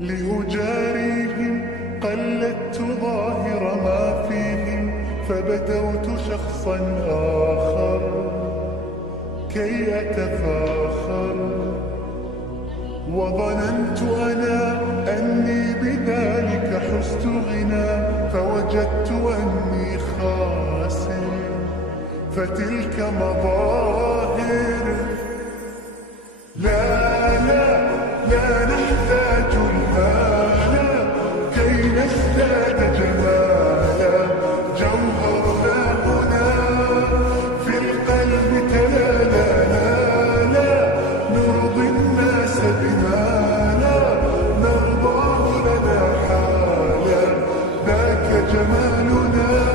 لأجاريهم قلدت ظاهر ما فيهم، فبدوت شخصا آخر كي أتفاخر، وظننت أنا أني بذلك حزت غنى، فوجدت أني خاسر، فتلك مظاهر. لا لا لا نحتاج المال كي نزداد جمالا، جوهرنا هنا في القلب تلالا. لا نرضي الناس بما لا نرضاه لنا حالا، ذاك جمالنا.